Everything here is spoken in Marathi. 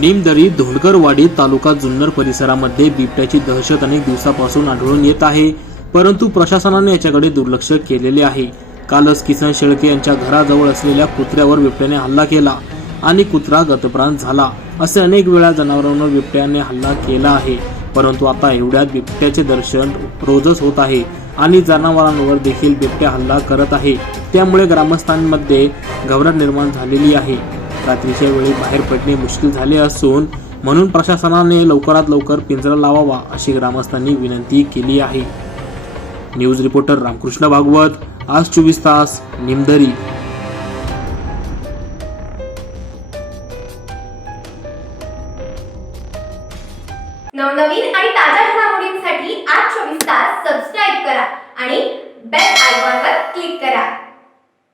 निमदरी धोंडकरवाडी तालुका जुन्नर परिसरामध्ये बिबट्याची दहशत अनेक दिवसापासून आढळून येत आहे परंतु प्रशासनाने याच्याकडे दुर्लक्ष केलेले आहे. कालच किसन शेळके यांच्या घराजवळ असलेल्या कुत्र्यावर बिबट्याने हल्ला केला आणि कुत्रा गतप्राण झाला. असे अनेक वेळा जनावरांवर बिबट्याने हल्ला केला आहे परंतु आता एवढ्यात बिबट्याचे दर्शन रोजच होत आहे आणि जनावरांवर देखील बिबट्या हल्ला करत आहे. त्यामुळे ग्रामस्थांमध्ये घबराट निर्माण झालेली आहे. रात्रीच्या वेळी बाहेर पडणे मुश्किल झाले असून म्हणून प्रशासनाने लवकरात लवकर पिंजरा लावावा अशी ग्रामस्थांनी विनंती केली आहे. न्यूज रिपोर्टर रामकृष्ण भागवत आज चोवीस तास निमधरी नवनवीन आणि ताज्या घडामोडींसाठी आज चोवीस तास सबस्क्राईब करा आणि बेल आयकॉनवर क्लिक करा.